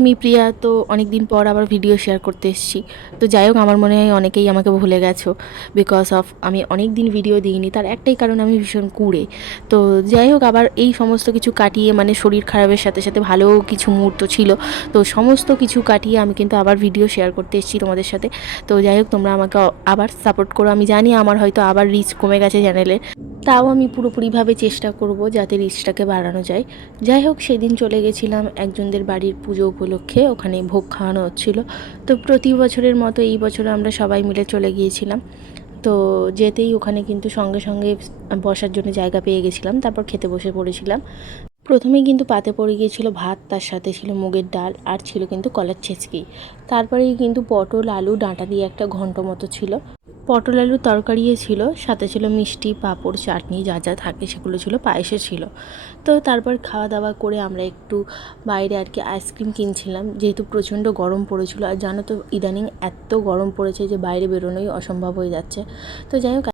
আমি প্রিয়া। তো অনেক দিন পর আবার ভিডিও শেয়ার করতে এসেছি। তো যাই হোক, আমার মনে হয় অনেকেই আমাকে ভুলে গেছো, বিকজ অফ আমি অনেক দিন ভিডিও দিইনি। তার একটাই কারণ, আমি ভীষণ কুঁড়ে। তো যাই হোক, আবার এই সমস্ত কিছু কাটিয়ে, মানে শরীর খারাপের সাথে সাথে ভালো কিছু মুহূর্ত ছিল, তো সমস্ত কিছু কাটিয়ে আমি কিন্তু আবার ভিডিও শেয়ার করতে এসেছি তোমাদের সাথে। তো যাই হোক, তোমরা আমাকে আবার সাপোর্ট করো। আমি জানি আমার হয়তো আবার রিচ কমে গেছে চ্যানেলে, তাও আমি পুরোপুরিভাবে চেষ্টা করব যাতে রিচটাকে বাড়ানো যায়। যাই হোক, সেদিন চলে গেছিলাম একজনদের বাড়ির পুজো উপলক্ষে, ওখানে ভোগ খাওয়ানো হচ্ছিল। তো প্রতি বছরের মতো এই বছর আমরা সবাই মিলে চলে গিয়েছিলাম। তো যেতেই ওখানে কিন্তু সঙ্গে সঙ্গে বসার জন্য জায়গা পেয়ে গেছিলাম, তারপর খেতে বসে পড়েছিলাম। প্রথমেই কিন্তু পাতে পড়ে গিয়েছিল ভাত, তার সাথে ছিল মুগের ডাল, আর ছিল কিন্তু কলার ছেঁচকি। তারপরেই কিন্তু পটল আলু ডাঁটা দিয়ে একটা ঘন্ট মতো ছিল। পটল আলুর তরকারিও ছিল, সাথে ছিল মিষ্টি, পাঁপড়, চাটনি, যা যা থাকে সেগুলো ছিল, পায়েসে ছিল। তো তারপর খাওয়া দাওয়া করে আমরা একটু বাইরে আর কি আইসক্রিম কিনছিলাম, যেহেতু প্রচণ্ড গরম পড়েছিল। আর জানো তো, ইদানিং এত গরম পড়েছে যে বাইরে বেরোনোই অসম্ভব হয়ে যাচ্ছে। তো যাই হোক,